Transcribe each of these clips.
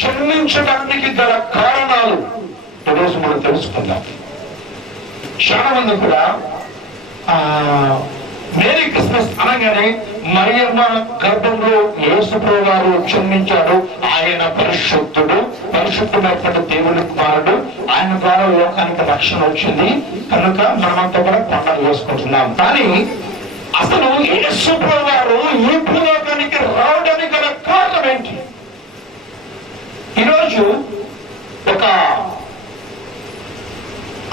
జన్మించడానికి గల కారణాలు ఈరోజు మనం తెలుసుకుందాం. చాలా మంది కూడా మేరీ క్రిస్మస్ అనగానే మరియమ్మ గర్భంలో యేసుప్రభువు గారు జన్మించాడు, ఆయన పరిశుద్ధమైనటువంటి దేవుని కుమారుడు, ఆయన ద్వారా లోకానికి రక్షణ వచ్చింది కనుక మనమంతా కూడా పండుగ చేసుకుంటున్నాం. కానీ అసలు యేసుప్రభువు గారు ఈ భూలోకానికి రావడానికి గల కారణం ఏంటి? ఈరోజు ఒక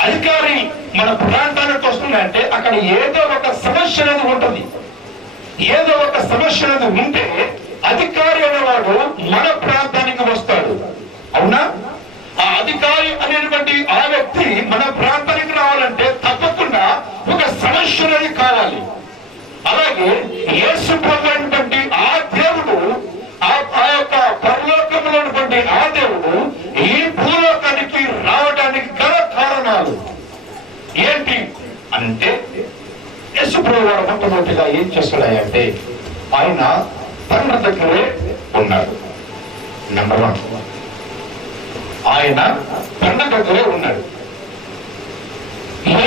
అధికారి మన ప్రాంతానికి వస్తుందంటే అక్కడ ఏదో ఒక సమస్య అనేది ఉంటుంది. ఏదో ఒక సమస్య అనేది ఉంటే అధికారి అనేవాడు మన ప్రాంతానికి వస్తాడు. అవునా? ఆ అధికారి అనేటువంటి ఆ వ్యక్తి మన ప్రాంతానికి రావాలంటే తప్పకుండా ఒక సమస్య అనేది కావాలి. అలాగే యేసు ప్రభువు అనేటువంటి ఆ దేవుడు, ఆ యొక్క పరలోకంలో ఉన్నటువంటి ఆ దేవుడు ఈ భూలోకానికి రావడానికి గల కారణాలు ఏంటి అంటే, యేసు ప్రభువు గారు మొట్టమొదటిగా ఏం చేస్తాడంటే ఆయన తండ్రి దగ్గరే ఉన్నాడు. నెంబర్ 1, ఆయన తండ్రి దగ్గరే ఉన్నాడు.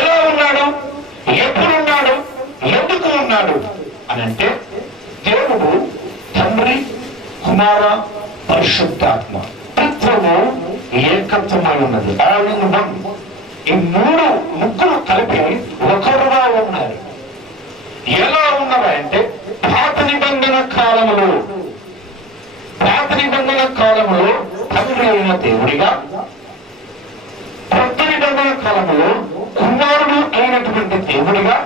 ఎలా ఉన్నాడు, ఎప్పుడు ఉన్నాడు, ఎందుకు ఉన్నాడు అని అంటే, దేవుడు తండ్రి, కుమార, పరిశుద్ధాత్మ త్రిత్వము ఏకత్వమై ఉన్నది. All in one. ఈ ముగ్గురు కలిపి ఒకరుగా ఉన్నారు. ఎలా ఉన్నారంటే పాత నిబంధన కాలములో తండ్రి అయిన దేవుడిగా, కొత్త నిబంధన కాలములో కుమారుడు అయినటువంటి దేవుడిగా,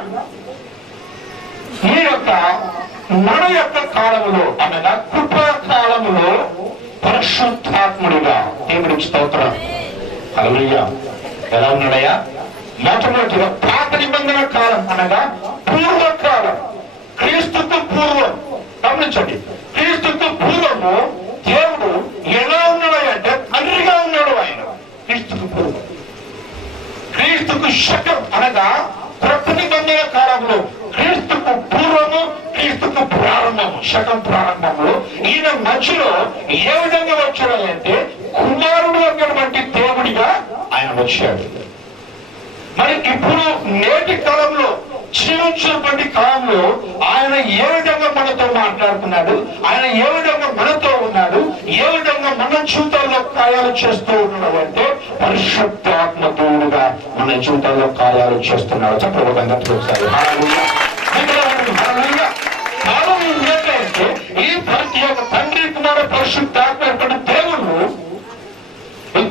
ఈ యొక్క మన యొక్క కాలములో అనగా కృపా కాలములో పరిశుద్ధాత్ముడిగా. దేవుడికి స్తోత్రం. హల్లెలూయా. ఎలా ఉన్నాడయ్యా? మొట్టమొదటిగా పాత నిబంధన కాలం అనగా పూర్వకాలం, క్రీస్తుకు పూర్వం. గమనించండి, క్రీస్తుకు పూర్వము దేవుడు ఎలా ఉన్నాడంటే తండ్రిగా ఉన్నాడు. ఆయన క్రీస్తుకు పూర్వం. క్రీస్తుకు శకం అనగా కొత్త నిబంధన కాలంలో క్రీస్తుకు పూర్వము, క్రీస్తుకు ప్రారంభము, శకం ప్రారంభంలో ఈయన మధ్యలో ఏ విధంగా వచ్చాడంటే కుమారుడు అన్నటువంటి దేవుడిగా ఆయన వచ్చాడు. మరి ఇప్పుడు నేటి కాలంలో, జీవించినటువంటి కాలంలో ఆయన ఏ విధంగా మనతో మాట్లాడుతున్నాడు, ఆయన ఏ విధంగా మనతో ఉన్నాడు, ఏ విధంగా మన జీవితాల్లో కార్యాలు చేస్తూ ఉన్నాడు అంటే పరిశుద్ధాత్మ దేవుడుగా మన జీవితాల్లో కార్యాలు చేస్తున్నాడు. చెప్పబోతుందంటే ఈ ప్రతి ఒక్క తండ్రి, కుమార, పరిశుద్ధాత్మ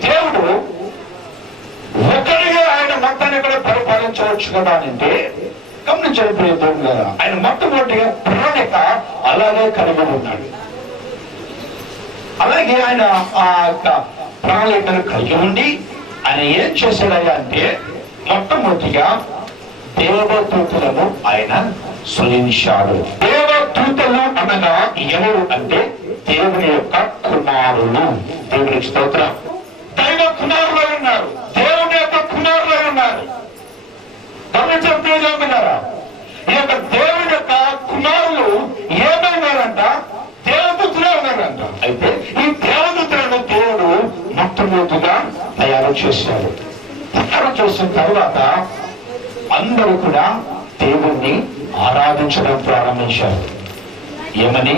దేవుడు ఒకరిగా ఆయన మొత్తాన్ని కూడా పరిపాలించవచ్చు కదా అంటే గమనించండి ప్రియ దేవుడు గారు. ఆయన మొట్టమొదటిగా ప్రణాళిక అలాగే కలిగి ఉన్నాడు. అలాగే ఆయన ఆ యొక్క ప్రణాళికను కలిగి ఉండి ఆయన ఏం చేశాడయ్యా అంటే మొట్టమొదటిగా దేవదూతలను ఆయన సృజించాడు. దేవదూతలు అనగా ఎవరు అంటే దేవుని యొక్క కుమారులు. దేవునికి స్తోత్రం. దైవ కుమారులు ఉన్నారు, దేవుని యొక్క కుమారులు ఉన్నారు. గమనించారా? ఈ యొక్క దేవుని యొక్క కుమారులు ఏమైనారంట? దేవదూతలే ఉన్నారంట. అయితే ఈ దేవదూతలను దేవుడు మొట్టమొదటిగా తయారు చేశాడు. తయారు చేసిన తర్వాత అందరూ కూడా దేవుణ్ణి ఆరాధించడం ప్రారంభించారు. ఏమని?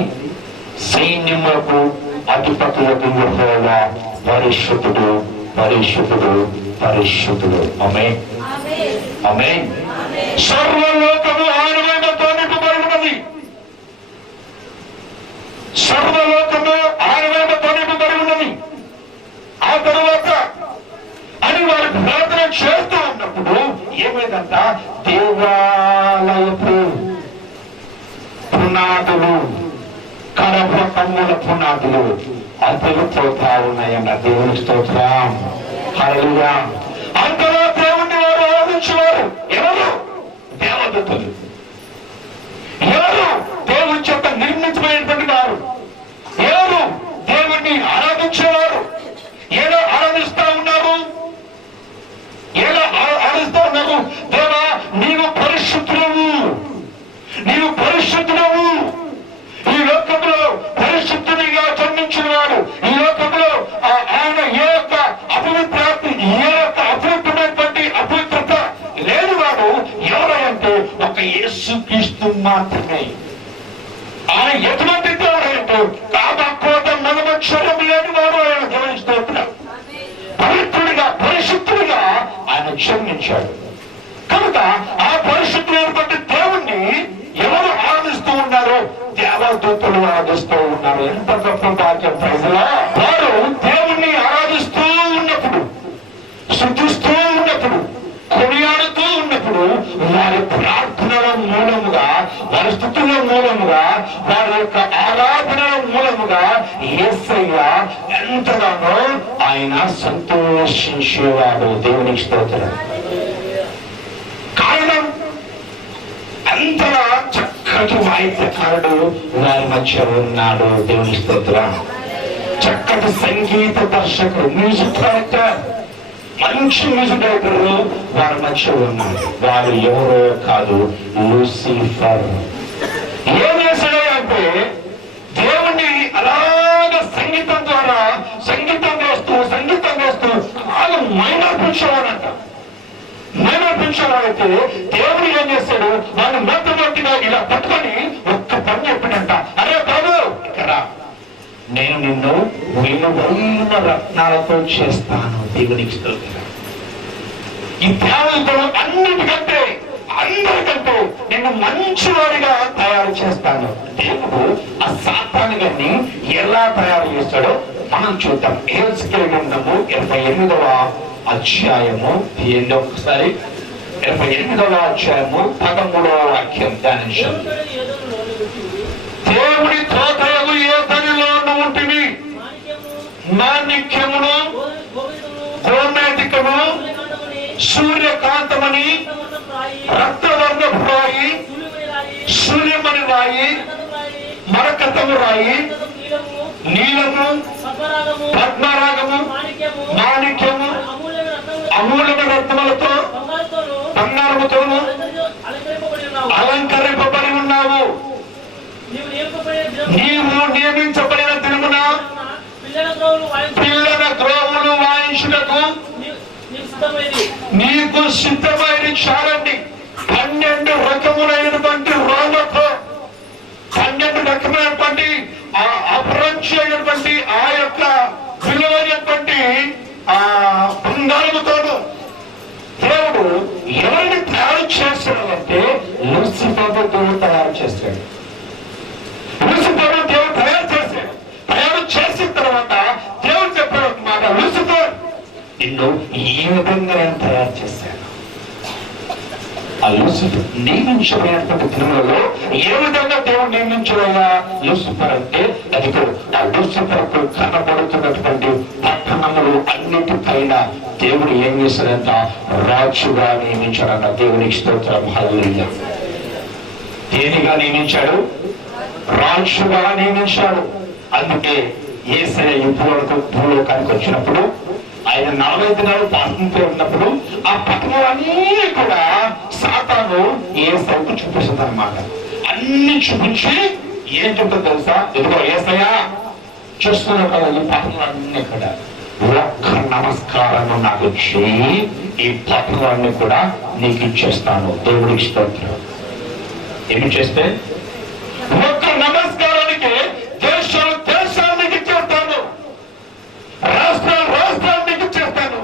సైన్యములకు అధిపతులకు యెహోవా పరిశుద్ధుడు, పరిశుద్ధుడు, పరిశుద్ధుడు. ఆమేన్, ఆమేన్. సర్వలోకము ఆయన మహిమతో నింపబడి ఉన్నది. సర్వలోకము ఆయన మహిమతో నింపబడి ఉన్నది. ఆ తరువాత అని వారు ప్రార్థన చేస్తూ ఉన్నప్పుడు ఏమైందంట? దేవాలయపు పునాదులు, కరప కమ్ముల పునాదులు అంతరిపోతా ఉన్నాయన్న దేవునికి స్తోత్రం. హల్లెలూయా. అంతలో దేవుణ్ణి వారు ఆరాధించేవారు. ఎవరు? దేవదూతలు. ఎవరు? దేవుని చేత నిర్మితమైనటువంటి వారు. ఎవరు? దేవుణ్ణి ఆరాధించేవారు. ఎలా ఆరాధిస్తా ఉన్నారు? ఎలా ఆరాధిస్తా ఉన్నారు? దేవా, నీవు పరిశుద్ధుడవు, నీవు పరిశుద్ధుడవు. ఈ లోకంలో పరిశుద్ధుడిగా జన్మించిన వాడు, ఈ లోకంలో ఆయన ఏ యొక్క అపవిత్రమైనటువంటి అపవిత్రత లేని వాడు ఎవరంటే ఒక యేసుక్రీస్తు మాత్రమే. ఆయన ఎటువంటి దేవుడంటే కామక్రోధ మదమత్సరం లేని వాడు. ఆయన దేవుని స్తోత్రం. పవిత్రుడిగా పరిశుద్ధుడిగా ఆయన జన్మించాడు కనుక ఆ పరిశుద్ధుడైనటువంటి దేవుణ్ణి ఎవరు ఆరాధిస్తూ ఉన్నారు? దేవదూతలు ఆరాధిస్తూ ఉన్నారు. ఎంత గొప్ప భాగ్యం ప్రజలా! వారు దేవుణ్ణి ఆరాధిస్తూ ఉన్నప్పుడు, స్తుతిస్తూ ఉన్నప్పుడు, కొనియాడుతూ ఉన్నప్పుడు వారి ప్రార్థనల మూలముగా, వారి స్తుతుల మూలముగా, వారి యొక్క ఆరాధనల మూలముగా యేసయ్య ఎంతగానో ఆయన సంతోషించేవాడు. దేవునికి స్తోత్రం. కారణం అంతలా చక్కటి వాయిద్యకారుడు వారి మధ్య ఉన్నాడు. దేవుని స్తోత్రం. చక్కటి సంగీత దర్శకుడు, మ్యూజిక్ డైరెక్టర్, మంచి మ్యూజిక్ డైరెక్టర్ వారి మధ్య ఉన్నాడు. వారు ఎవరో కాదు, లూసిఫర్. ఏం చేశాడు అంటే దేవుణ్ణి అలాగ సంగీతం ద్వారా సంగీతం వేస్తూ అలాగ మైనర్పించేవాడంట. మైనర్పించేవాడైతే దేవుడు ఏం చేశాడు? వాడిని మొట్టమొదటిగా ఇలా పట్టుకొని ఒక్క పని చెప్పినంట. అరే బాబు, ఇక్కడ నేను నిన్ను విలువైన రత్నాలతో చేస్తాను. దేవునికి స్తోత్రం. ఈ దేవతలు అందరికంటే నిన్ను మంచివాడిగా తయారు చేస్తాను. దేవుడు ఆ సాతాను గారిని ఎలా తయారు చేస్తాడో మనం చూద్దాం. యెహెజ్కేలు గ్రంథము 28వ అధ్యాయము. ఏంటో ఒకసారి 28వ అధ్యాయము 13వ వాక్యం ధ్యానించాం. దేవుడి తోటయగు ఏదనిలో ఉంటుంది మాణిక్యమును, గోమేధికము, సూర్యకాంతమని, రక్తవర్ణపు రాయి, సూర్యమణి రాయి, మరకతము రాయి, నీలము, పద్మరాగము, మాణిక్యము, అమూల్యమైన రత్నములతో, బంగారముతోను అలంకరింపబడి ఉన్నావు. నీవు నియమించబడిన దినమున పిల్లల గ్రోవులు వాయించుటకు నీకు సిద్ధమైన చాలండి. 12 రకములైనటువంటి రోమతో, 12 రకమైనటువంటి అపరంచైనటువంటి ఆ యొక్క విలువైనటువంటి బంగారముతోను దేవుడు ఎవరిని తయారు చేస్తాడంటే లూసిఫర్ దేవుడు తయారు చేస్తాడు. లూసిఫర్ దేవుడు తయారు చేశాడు. తయారు చేసిన తర్వాత దేవుడు చెప్పాడు మాట, లూసిఫర్ నిన్ను ఈ విధంగా నేను తయారు చేశాను. ఆ లూసిఫర్ నియమించబడినటువంటి దినములలో ఏ విధంగా దేవుడు నియమించబోయా లూసిఫర్ అంటే అది ఆ లూసిఫర్ కనబడుతున్నటువంటి పట్టణములు అన్నిటిపైన దేవుడు ఏం చేశాడంట? రాజుగా నియమించాడంట. దేవునికి స్తోత్రం. హల్లెలూయా. దేనిగా నియమించాడు? రాజుగా నియమించాడు. అందుకే యేసయ్య ఇప్పటివరకు భూలోకానికి వచ్చినప్పుడు ఆయన 40 దినాలు పాపంతో ఉన్నప్పుడు ఆ పట్టణాలన్నీ కూడా సాతాను యేసయ్యకు చూపిస్తుంది అన్నమాట. అన్ని చూపించి ఏం చెప్తుంది తెలుసా? ఇదిగో యేసయ్య చూస్తున్నా కదా, ఈ పట్టణాలన్నీ కూడా ఒక్క నమస్కారం నాకు చేయి, ఈ పట్టణాలన్నీ కూడా నీకు ఇచ్చేస్తాను. దేవుడికి స్తోత్రం. ఏమి చేస్తే ఒక్క నమస్కారానికి దేశానికి ఇచ్చేస్తాను, రాష్ట్రానికి ఇచ్చేస్తాను,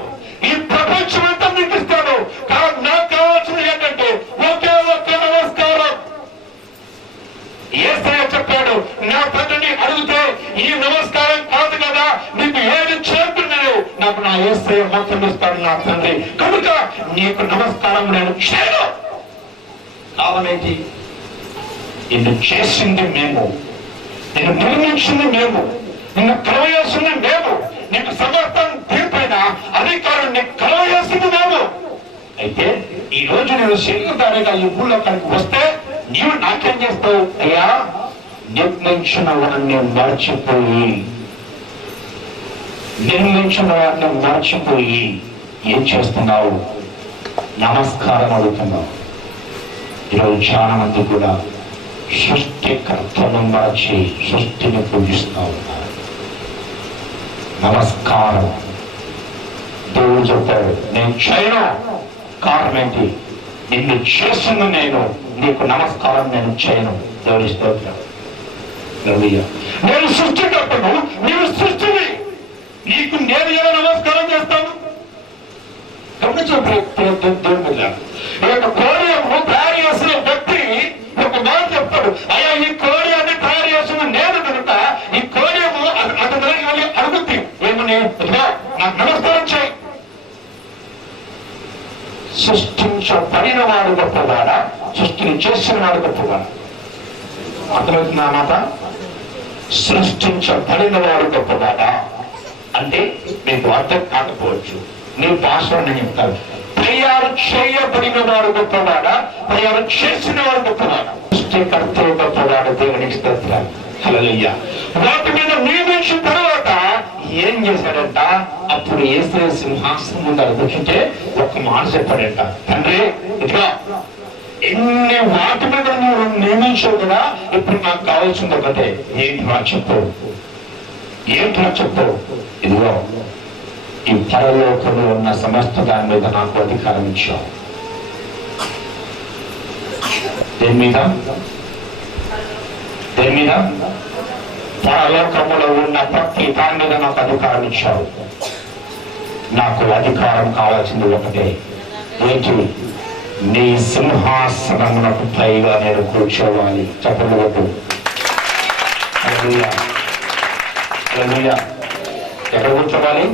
ఈ ప్రపంచం అంతా నీకు ఇస్తాను. నాకు కావాల్సింది ఏంటంటే ఒకే ఒక్క నమస్కారం. యేసయ్య చెప్పాడు, నా తండ్రిని అడిగితే ఈ నమస్కారం కాదు కదా, నీకు ఏది చేస్తున్నాడు నాకు నా యేసయ్య మొత్తం ఇస్తాడు నా తండ్రి. కనుక నీకు నమస్కారం నేను చేయను. కావాలేంటి? నిన్ను చేసింది మేము, నిన్ను నిర్మించింది మేము, నిన్ను కలవయాల్సింది నేను. నీకు సమర్థం తీర్పైన అధికారం నీకు కలవయాల్సింది నేను. అయితే ఈ రోజు నేను శరీరధారిగా ఈ భూలోకానికి వస్తే నీవు నాకేం చేస్తావు? అయ్యా, నిర్మించిన వాడిని మర్చిపోయి ఏం చేస్తున్నావు? నమస్కారం అడుగుతున్నావు. ఈరోజు చాలా మంది కూడా సృష్టికర్తను మరచి సృష్టిని పూజిస్తూ ఉన్నారు. నమస్కారం దేవుడు చెప్పాడు, నేను చేయను. కారణం ఏంటి? నిన్ను చేసిన నేను, నీకు నమస్కారం నేను చేయను. దేవుడి స్తోత్రం. నేను సృష్టికర్తను, నీవు సృష్టిని, నీకు నేను ఎలా నమస్కారం చేస్తాను? కోడియము తయారు చేసిన వ్యక్తి ఒక మాట చెప్తాడు, అయ్యా ఈ కోడియాన్ని తయారు చేసిన నేను కనుక ఈ కోడియము అతని అడుగుద్ది ఏమని, నాకు నమస్కారం చేయి. సృష్టించబడిన వాడు గొప్పవాడా, సృష్టిని చేసిన వాడు గొప్పవాడా? అర్థమవుతుందా మాట? సృష్టించబడిన వాడు గొప్పవాడా అంటే మీకు అర్థం కాకపోవచ్చు. నీ భాషలో నేను చెప్తాను. తయారు చేయబడిన వాడు గొప్పవాడా, తయారు చేసిన వాడు గొప్పవాడా? సృష్టికర్త గొప్పవాడు. దేవునికి స్తోత్రం. హల్లెలూయా. వాటి మీద నియమించిన తర్వాత ఏం చేశాడంట? అప్పుడు యేసు సింహాసనం ముందర కూర్చుంటే ఒక మాట చెప్పాడంట, తండ్రి ఇట్లా ఎన్ని వాటి మీద నువ్వు నియమించావు కదా, ఇప్పుడు నాకు కావాల్సింది ఒకటే. ఏంటి చెప్పు? ఇదిగో ఈ పరలోకంలో ఉన్న సమస్త దాని మీద నాకు అధికారం ఇచ్చావు. దేని మీద? పరలోకంలో ఉన్న ప్రతి దాని మీద నాకు అధికారం ఇచ్చావు. నాకు అధికారం కావాల్సింది ఒకటే. ఏంటి? నీ సింహాసనమునకు పైగా నేను కూర్చోవాలి. చెప్పలేదు. ఎక్కడ కూర్చోవాలి?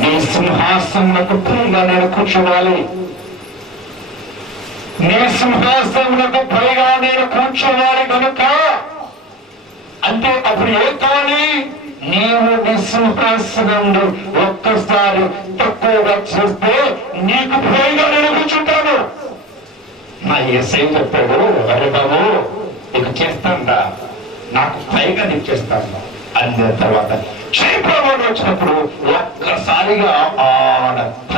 నీ సింహాసనకు పైగా నేను కూర్చోవాలి. నీ సింహాసనకు పైగా నేను కూర్చోవాలి కనుక అంటే అప్పుడు ఏం కావాలి? నీవు నీ సింహాసనంలో ఒక్కసారి తక్కువగా చేస్తే నీకు పైగా నేను కూర్చుంటాను. నా యేసయ్య చెప్పాడు, అరే బాబు నీకు చేస్తాను, నాకు పైగా నీకు చేస్తాను. అన్న తర్వాత క్షేత్రవాడు వచ్చినప్పుడు ఒక్కసారిగా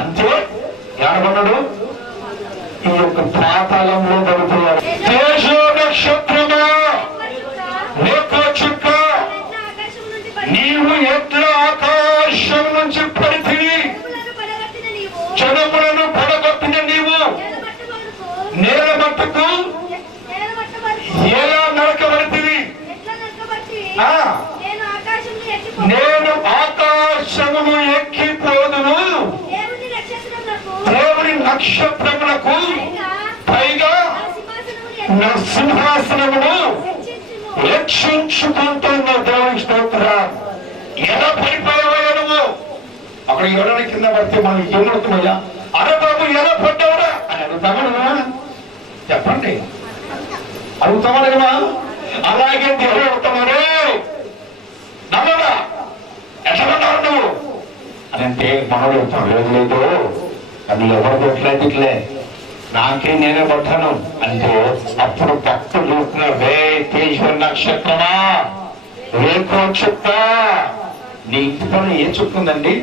అంతే ఏడబడ్డాడు. ఈ యొక్క పాతాళంలో పడిపోయాడు. తేజ నక్షత్రమా, రేఖ చుక్క, నీవు ఎట్లా ఆకాశం నుంచి పడితివి, జనములను పడగొట్టిన నీవు నేల మట్టుకు ఎలా నరకబడితివి? నేను ఆకాశమును ఎక్కిపోదును, దేవుని నక్షత్రములకు పైగా నా సింహాసనమును రక్షించుకుంటున్న దేవుని స్తోత్రం. ఎలా పడిపోయావయ్యా నువ్వు? అక్కడ ఎవరైనా కింద పడితే మనం ఏమవుతున్నాయా? అరే బాబు ఎలా పడ్డావురా అని అడుగుతామా? చెప్పండి, అడుగుతామా? అలాగే దేవుడు అడుగుతామరే, నమ్మరా ఎట్లా పడ్డావు నువ్వు అని అంటే మనోడు చెప్తాం, లేదు అది ఎవరు కొట్టలేదు, ఇట్లే నాకే నేనే పడ్డాను అంటే అప్పుడు భక్తులు చూస్తున్నారు, రే తేజ నక్షత్రమా, రేఖో చుక్క. నీ ఇంటి పైన ఏ చుక్క ఉందండి?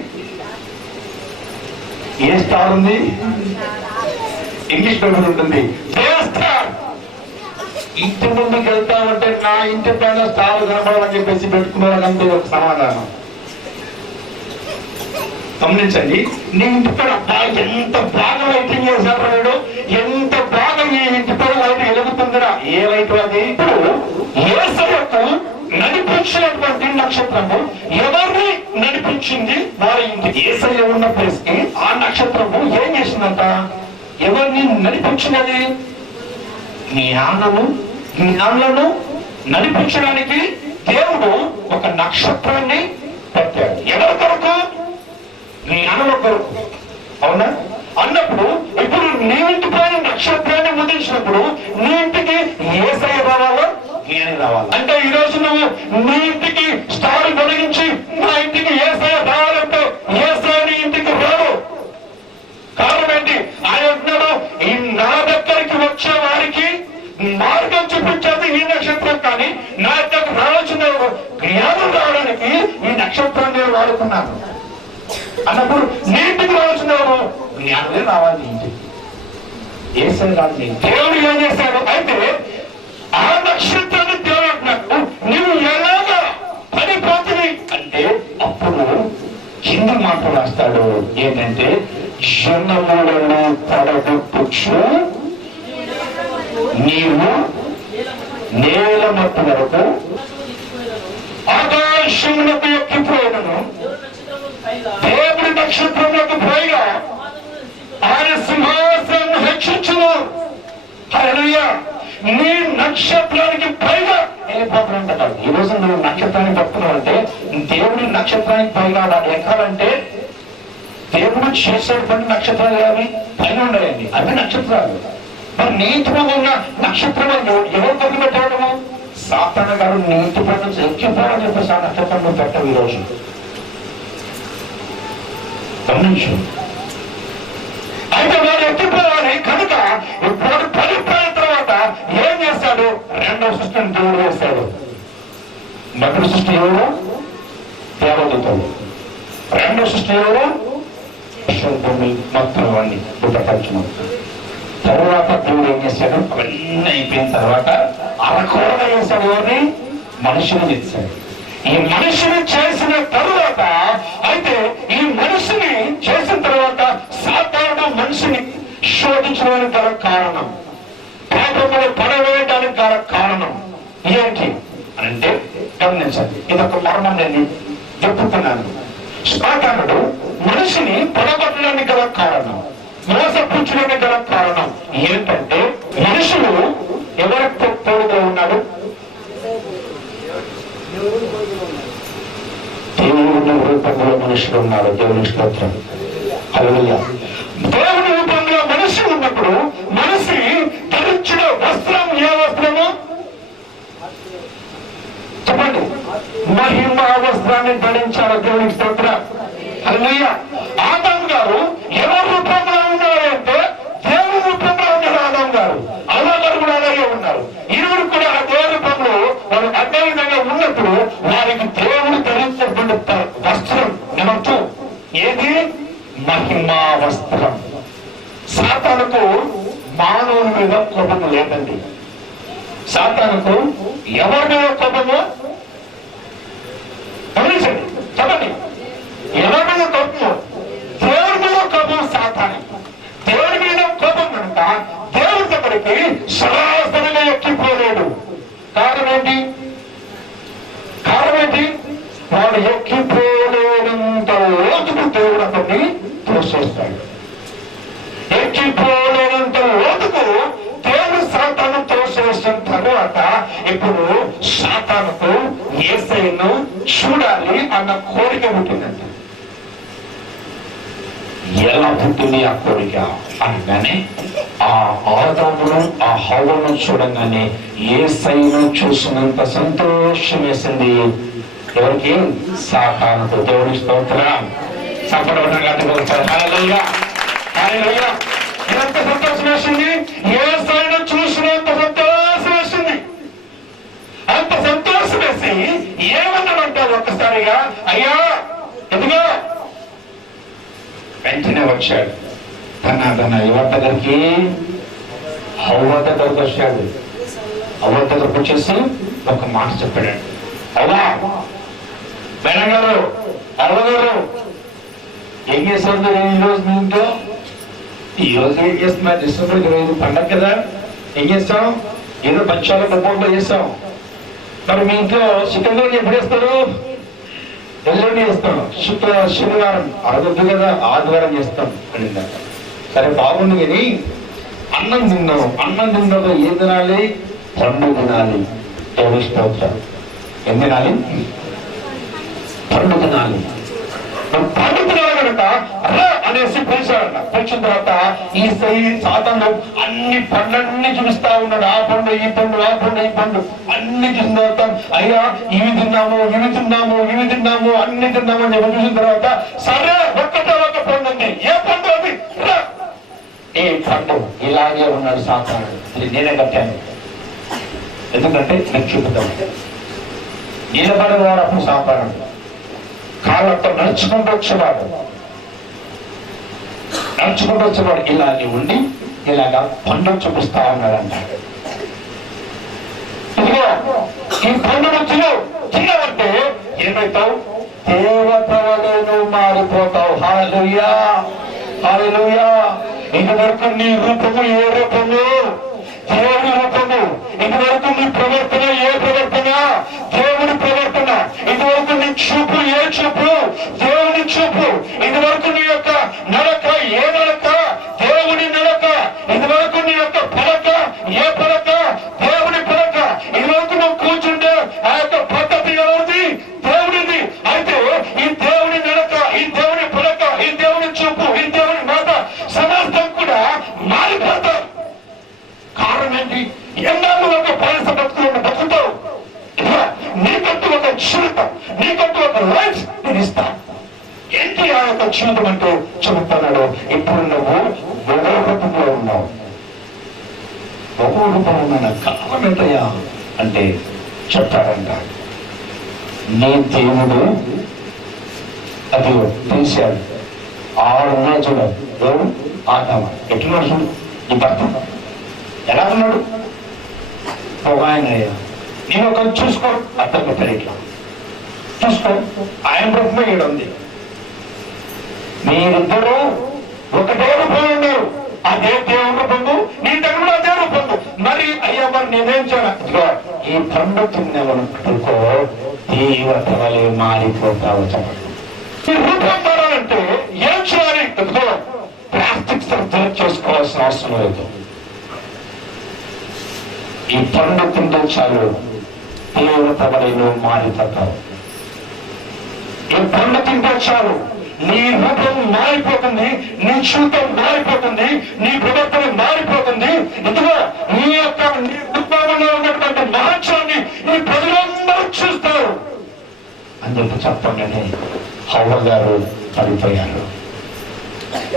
ఏ స్టార్ ఉంది? ఇంగ్లీష్ పేపర్ ఉంటుంది, స్టార్. ఇంటి ముందుకు వెళ్తామంటే నా ఇంటి పైన స్టార్ కనపడాలని చెప్పేసి పెట్టుకున్నారు అంటే ఒక సమాధానం. గమనించండి, నీ ఇంటి పైన ఎంత బాగా లైటింగ్ చేశారు వాడు, ఎంత బాగా ఈ ఇంటి పైన లైట్ వెలుగుతుందిరా. ఏ లైట్ అది? యేసయ్యకు నడిపించినటువంటి నక్షత్రము ఎవరిని నడిపించింది? వారి ఇంటికి. యేసయ్య ఉన్న ప్లేస్ కి ఆ నక్షత్రము ఏం చేసిందంట? ఎవరిని నడిపించినది? జ్ఞానులను నడిపించడానికి దేవుడు ఒక నక్షత్రాన్ని పెట్టాడు. ఎవరి కొరకు? జ్ఞానుల కొరకు. అవునా? అన్నప్పుడు ఇప్పుడు నీ ఇంటి పైన నక్షత్రాన్ని ముద్రించినప్పుడు నీ ఇంటికి యేసయ్య రావాలా, సమయానికి రావాలి. అంటే ఈ రోజు నువ్వు నీ ఇంటికి స్టార్ వెలిగించి నా ఇంటికి యేసయ్య రావాలంటే యేసయ్య నీ ఇంటికి రాడు. కారణం ఏంటి? ఆయన అంటున్నాడు, ఈ నా దగ్గరికి వచ్చే వారికి మార్గం చూపించేది ఈ నక్షత్రం, కానీ నా దగ్గరకు రావాల్సిన జ్ఞానం రావడానికి ఈ నక్షత్రాన్ని నేను వాడుకున్నాను అన్నప్పుడు నీ ఇంటికి రావాల్సిన జ్ఞానమే రావాలి. ఇంటికి యేసయ్య రాదు. దేవుడు ఏం చేశాడు అయితే ఆ నక్షత్రాన్ని దేవుడు అంటున్నాడు, నువ్వు ఎలాగా పడిపోతుంది అంటే అప్పుడు హిందీ మాట రాస్తాడు ఏంటంటే, జనములను పడగొట్టుచు నీవు నేల మట్టు వరకు ఆకాశములకు ఎక్కిపోయినను దేవుడి నక్షత్రములకు పైగా ఆయన సింహాసనం హెచ్చించును. హల్లెలూయా. నీ నక్షత్రానికి పైగా వెళ్ళిపోతున్నట్టు. ఈ రోజు నువ్వు నక్షత్రానికి పడుతున్నావు అంటే దేవుడి నక్షత్రానికి పైగా ఎక్కాలంటే దేవుడు చేసేటువంటి పని నక్షత్రాలు అవి పైన ఉండాలండి. అవి నక్షత్రాలు. మరి నీతిలో ఉన్న నక్షత్రాలు ఎవరు పని పెట్టవడము? సాతాను గారు నీతి పని ఎక్కిపోవాలని చెప్పేసి ఆ నక్షత్రంలో పెట్టవు. ఈ రోజు గమనించు. అయితే వాడు ఎక్కిపోవాలి కనుక ఇప్పుడు పడిపోయిన తర్వాత ఏం చేస్తాడు? రెండవ సృష్టిని దేవుడు వేస్తాడు. మొదటి సృష్టి ఎవరు? దేవదూతలు. రెండవ సృష్టి ఎవరు? భూమి మొత్తం అన్ని బుద్ధపరచడం. తర్వాత దేవుడు ఏం చేశాడు? అవన్నీ అయిపోయిన తర్వాత అరకూడగా వేశాడు. ఎవరిని? మనుషుని చేశాడు. ఈ మనిషిని చేసిన తరువాత అయితే ఈ మనిషిని చేసిన తర్వాత సాతానుడు మనిషిని శోధించడానికి గల కారణం, పాపములు పడవేయడానికి గల కారణం ఏంటి అంటే గమనించండి. ఇదొక మరణం నేను చెప్పుకున్నాను. సాతానుడు మనిషిని పడగొట్టడానికి గల కారణం, మోసపుచ్చడానికి గల కారణం ఏంటంటే మనుషులు ఎవరికి తోడుగా ఉన్నాడు? దేవుని రూపంలో మనుషులు ఉన్నారు. దేవుని స్తోత్రం. హల్లెలూయా. దేవుని రూపంలో మనిషి ఉన్నప్పుడు మనిషి ధరించిన వస్త్రం ఏ వస్త్రము చెప్పండి? మహిమ వస్త్రాన్ని ధరించారు. దేవునికి స్తోత్రం. హల్లెలూయా. ఆదాము గారు ఎవరి రూపంలో ఉన్నారు అంటే దేవుని రూపంలో ఉన్నారు. ఆదాము గారు, అవ్వ గారు కూడా అలాగే ఉన్నారు. ఇరువురు కూడా ఆ దేవుని రూపంలో వారు అదే విధంగా ఉన్నప్పుడు వారికి దేవుడు ధరించినటువంటి వస్త్రం ఏమంటూ ఏది? మహిమా వస్త్రం. సాతానుకు మానవుని మీద కోపము లేదండి. సాతానుకు ఎవరి మీద కోపము? గమనించండి, చెప్పండి. ఎవరి మీద కోపము? దేవుడి మీద కోపం సాతాను. దేవుడి మీద కోపం కనుక దేవుడి దగ్గరికి సరాసరిగా ఎక్కిపోలేడు. కారణం ఏంటి? వాడు ఎక్కిపోలేనంత లోతుకు దేవుడు అతన్ని తోసేస్తాడు. ఎక్కిపోలేనంత లోతుకు దేవుడు సాతాను తోసేసిన తర్వాత ఇప్పుడు సాతానుకు యేసయ్యను చూడాలి అన్న కోరిక పుట్టిందంట. ఎలా పుట్టింది ఆ కోరిక అనగానే ఆ ఆదామును ఆ హవ్వను చూడగానే యేసయ్యను చూసినంత సంతోషం వేసింది. ఎవరికి? సాతానుకు. దేవుని స్తోత్రం. హల్లెలూయా. హల్లెలూయా. ఎంత సంతోషం వేసింది! యేసయ్యను చూసినంత సంతోషం వేసింది. అంత సంతోషం వేసి ఏమన్నాడంటే ఒక్కసారిగా, అయ్యా ఎదుగో. వెంటనే వచ్చాడు. తన ఎవరి దగ్గరికి? హవ్వ దగ్గరకు వచ్చాడు. హవ్వ దగ్గరకు వచ్చేసి ఒక మాట చెప్పాడు. అవ్వా, బెనగారు, అవ్వగారు ఏం చేశారు ఈరోజు మీ ఇంట్లో? ఈ రోజు ఏం చేస్తున్నారు? డిసెంబర్ 25 పండగ కదా, ఏం చేస్తాం? ఏదో పంచాల డబ్బుల్లో చేస్తాం. మరి మీ ఇంట్లో చికెన్ ఎప్పుడు వేస్తారు? ఎల్లుండి చేస్తాం. శనివారం అరగద్దు కదా, ఆదివారం చేస్తాం అనిందట. సరే బాగుంది కానీ అన్నం తిన్నావు. అన్నం తిన్నావు ఏం తినాలి? పండు తినాలి. దేవుని స్తోత్రం. ఏం తినాలి? పండు తినాలి. పండు తినాలి కనుక అలా అనేసి పిలిచాడంట. వచ్చిన తర్వాత ఈ సాతాను అన్ని పండ్లన్నీ చూపిస్తా ఉన్నాడు. ఆ పండు ఈ పండు, ఆ పండు ఈ పండు అన్ని చూసిన తర్వాత అయ్యా ఇవి తిన్నాము అన్ని తిన్నాము అని చెప్పి చూసిన తర్వాత సరే ఒక్కటే ఒక పండు ఉంది. ఏ పండు అది? ఏ పండు? ఇలాగే ఉన్నాడు సాతాను. నేనే కట్టాను, ఎందుకంటే నేను చూపుతాం. నిలబడేవాడు అప్పుడు సాతాను కాళ్ళతో నడుచుకుంటూ వచ్చేవాడు ఇలాగే ఉండి ఇలాగా పండు చూపిస్తా ఉన్నాడంట. ఇదిగో ఈ పండును తినవంటే ఏమైతావు? దేవతలను మారిపోతావు. హల్లెలూయా, హల్లెలూయా. ఇంతవరకు నీ రూపము ఏ రూపము? దేవుడి రూపము. ఇంతవరకు నీ ప్రవర్తన ఏ ప్రవర్తన? దేవుడి ప్రవర్తన. ఇంతవరకు నీ చూపు ఏ చూపు? దేవుని చూపు. ఇంతవరకు నీ యొక్క నడక ఏ నడక? దేవుని నడక. ఇంతవరకు నీ యొక్క పలక ఏ పలక? దేవుని పలక. ఇంతవరకు నువ్వు కూర్చుంటే ఆ యొక్క పద్ధతి ఎవరిది? దేవుడిది. అయితే ఈ దేవుని నడక, ఈ దేవుని పలక, ఈ దేవుని చూపు, ఈ దేవుని మాట సమస్తం కూడా మారిపోతావు. కారణం ఏంటి? ఎన్నాళ్ళు ఒక బానిస బతుకుతావు. నీకంటూ ఒక జీవితం, నీకంటూ ఒక లైఫ్ నేను ఇస్తాను. ఏంటి ఆ యొక్క జీవితం అంటే చెబుతున్నాడు. ఇప్పుడు నువ్వు రూపంలో ఉన్నావు. రూపంలో ఉన్న కాలం ఏంటయ్యా అంటే చెప్తాడంట, నీ దేవుడు అది తీశాడు. ఆడున్నా చూడాలి. ఎవరు? ఆదాము. ఎట్టున్నాడు చూడు ఈ భర్త ఎలా ఉన్నాడు? ఒక ఆయన అయ్యా నేను ఒక చూసుకో, అర్థం పెట్టాడు. ఇట్లా చూసుకో, ఆయన రూపమే ఈడ ఉంది. మీరిద్దరూ ఒకటే రూపంలో ఉన్నారు. అదే దేవుని రూపము, నీ దగ్గర అదే రూపము. మరి అయ్యా మరి నేనేం చేయాలి? ఈ పండు తిన్నవనుకో దేవత వలె మారిపోతావు. ఈ రూపం మారాలంటే ఏం చేయాలి? ప్లాస్టిక్ సర్జరీ చేసుకోవాల్సిన అవసరం లేదు. ఈ పండు తింటే చాలు దేవత వలె మారిపోతావు. ఈ పండు తింటే చాలు నీ రూపం మారిపోతుంది, నీ జీవితం మారిపోతుంది, నీ ప్రవర్తన మారిపోతుంది. ఇదిగో నీ యొక్క నిర్మాణంలో ఉన్నటువంటి మహత్యాన్ని ఈ ప్రజలందరూ చూస్తారు అని చెప్పి చెప్పగానే హవ్వ గారు పడిపోయారు,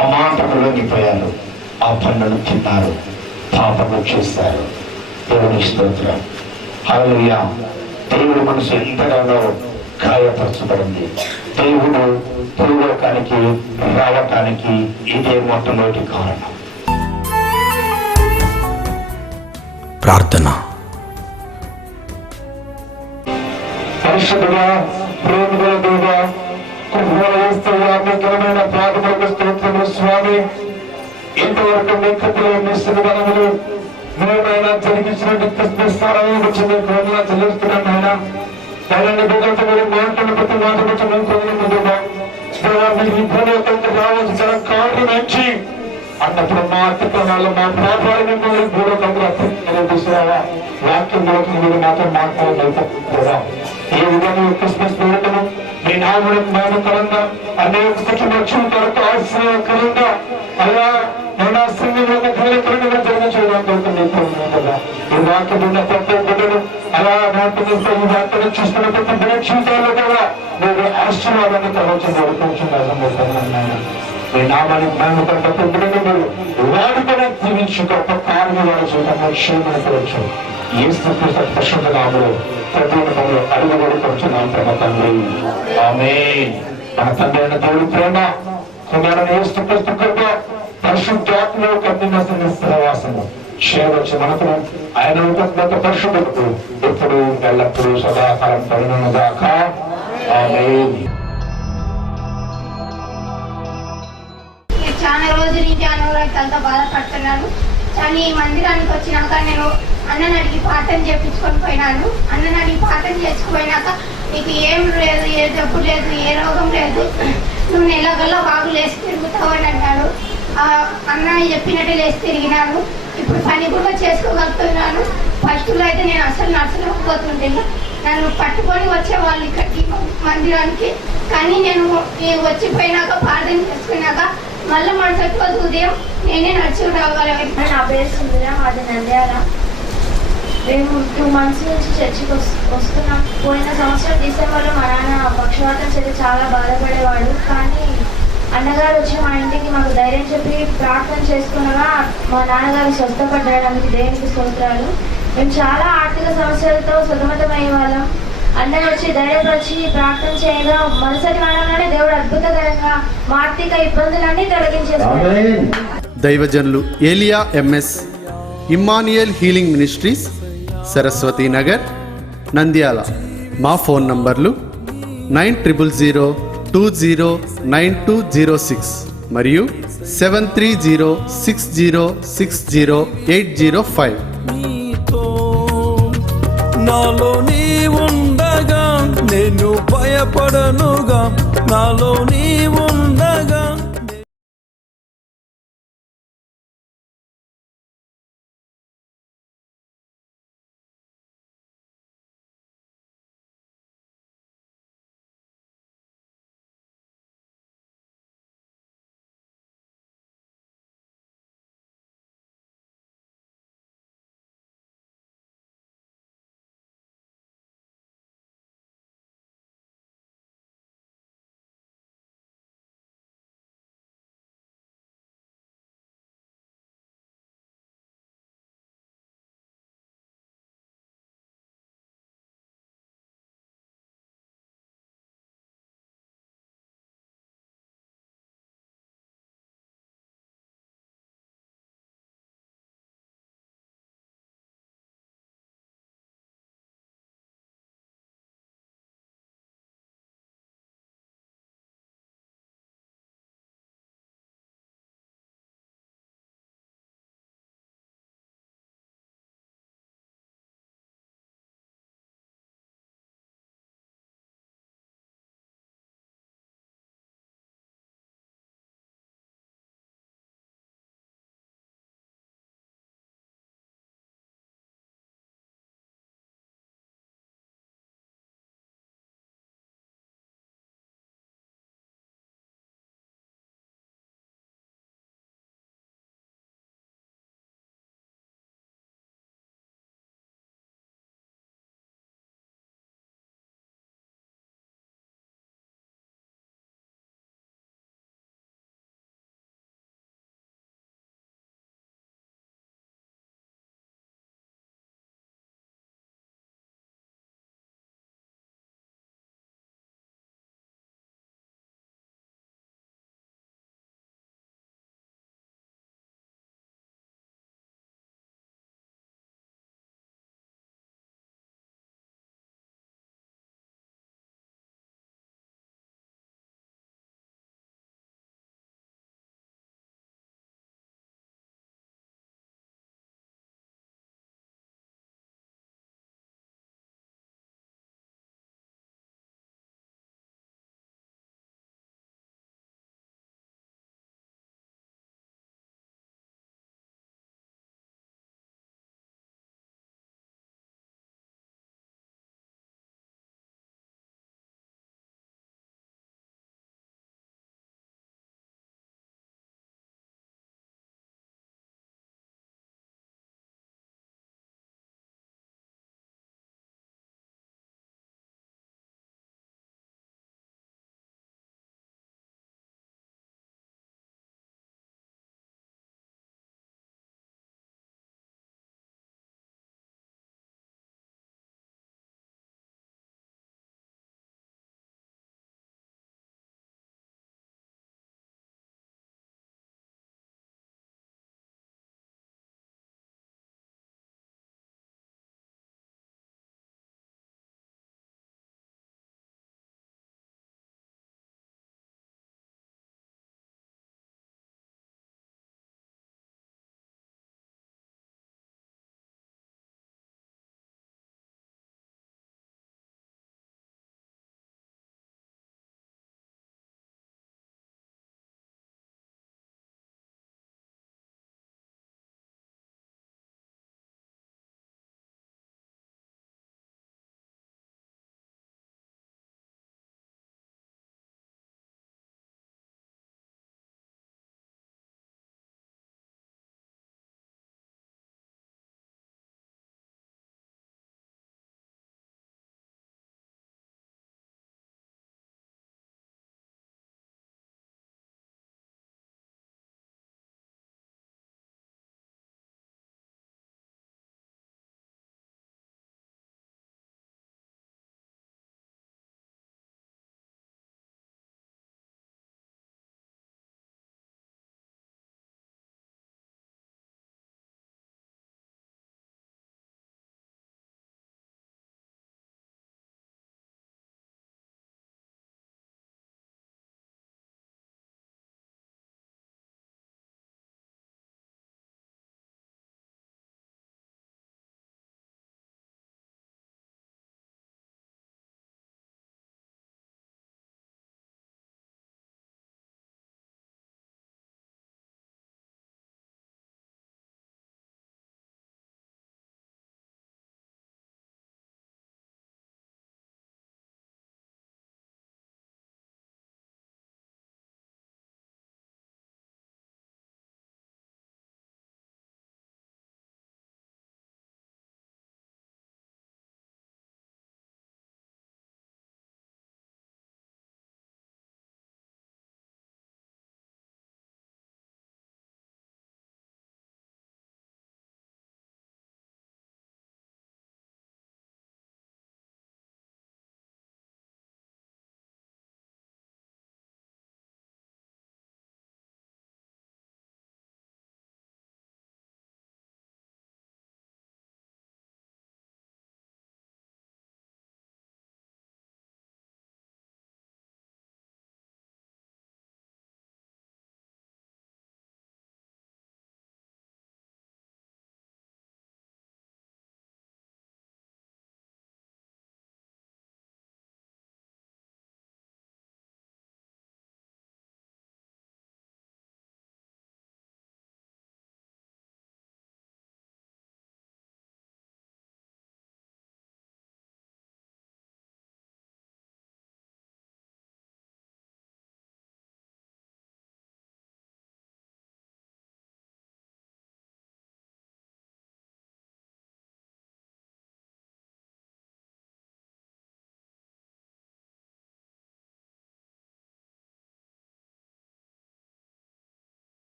అమాంతకు లొంగిపోయారు, ఆ పండును తిన్నారు, పాపము చేశారు. దేవుని స్తోత్రం. హల్లెలూయా. దేవుడి మనసు ఎంతగానో గాయపరచబడింది. దేవుడు భూలోకానికి రావటానికి ఇదే మొట్టమొదటి కారణం. ప్రార్థన. పరిశుద్ధుడా, ప్రేమగల దేవా, కృపమైన ప్రార్థనలకు స్తోత్రములు స్వామి. ఇంతవరకు మీ కృపలో మీ శ్రీవనములు మేమైనా జరిగించినట్టు క్రిస్మస్ వచ్చింది కోరిన చెల్లిస్తున్నాను. ఆయన దైనండి బిడ్డలతో మీరు మాట్లాడిన ప్రతి మాట బట్టి మేము కోరిన మీకు భూలోకంతో రావాల్సిన కారణం నుంచి అన్నప్పుడు మా అతిక్రమాలు మా పాపాలు మిమ్మల్ని భూలోకంలో తీసుకురావా. వాక్యంలోకి మీరు మాతో మాట్లాడగలుగుతారా? ఈ విధంగా క్రిస్మస్ వేడుకను మీ నామములకు మహిమకరంగా అనేక కుటుంబం కొరకు ఆశ్చర్యకరంగా అలా నేను ఆశ్చర్యంగా భూలోకంగా జరిగించడానికి కదా ఈ వాక్యం ఉన్న ప్రతి బిడ్డను అలా మాట్లాడిస్తే ఈ వాక్యం చూస్తున్న ప్రతి బిడ్డ జీవితాల్లో కూడా మీరు ఆశీర్వాదాన్ని కలుగుతున్నాను. మీ నామానికి మహిమకరం ప్రతి బిడ్డను మీరు వాడుకొని జీవించు గొప్ప కార్యం వారి జీవితంలో క్షేమపరచు. ఏ స్థితి పరిశుద్ధ నామములో ప్రతిలో అడుగు కొడుకుంటున్నాం ప్రేమ తండ్రి. ఆమేన్. మన తండ్రి అయిన దేవుడి ప్రేమ కుమారుని యేసు క్రీస్తు కృప పరిశుద్ధాత్మలో కన్నుమసిన సహవాసము చేరవచ్చు మనకు ఆయన ఉపగత పరిశుద్ధులకు ఎప్పుడు ఎల్లప్పుడూ సదాకాలం పరిణామ దాకా. ఆమేన్. చాలా రోజుల నుంచి అనారోగ్యాలతో బాధపడుతున్నాను. కానీ ఈ మందిరానికి వచ్చినాక నేను అన్నని అడిగి పాఠం చేయించుకొని పోయినాను. అన్నని అడిగి పాఠం చేసుకుపోయినాక నీకు ఏం లేదు, ఏ జబ్బు లేదు, ఏ రోగం లేదు, నువ్వు నెలగల్లో బాగు లేచి తిరుగుతావు అని అన్నాడు. అన్న చెప్పినట్టు లేచి తిరిగినాను. ఇప్పుడు పని కూడా చేసుకోగలుగుతున్నాను. ఫస్ట్లో అయితే నేను అసలు నడచలేకపోతుంటాను. నన్ను పట్టుకొని వచ్చేవాళ్ళు ఇక్కడికి మందిరానికి. కానీ నేను వచ్చిపోయినాక ప్రార్థన చేసుకున్నాక మళ్ళీ మరుసటి రోజు ఉదయం నేనే నడిచి రాగలను. నా పేరు సుందర, మాది నంద్యాల. మేము 2 months నుంచి చర్చికి వస్తున్నాం. పోయిన సంవత్సరం డిసెంబర్లో మా నాన్న పక్షవాతం చేసి చాలా బాధపడేవాడు. కానీ అన్నగారు వచ్చి మా ఇంటికి మాకు ధైర్యం చెప్పి ప్రార్థన చేసుకున్నగా మా నాన్నగారు స్వస్థపడడానికి దేవునికి స్తోత్రాలు. మేము చాలా ఆర్థిక సమస్యలతో సతమతమయ్యే వాళ్ళం. అన్నయ్య వచ్చి ధైర్యపరిచి ప్రార్థన చేయగా మరుసటి వారంలోనే దేవుడు అద్భుతకరంగా మా ఆర్థిక ఇబ్బందులన్నీ తొలగించేస్తారు. దైవజనులు ఏలియా MS, Emmanuel healing ministries, Saraswati Nagar, Nandyal. మా ఫోన్ నంబర్లు 9000209206 మరియు 7306060805. నాలో నీ ఉండగా నేను భయపడనుగా, నాలో నీ ఉండగా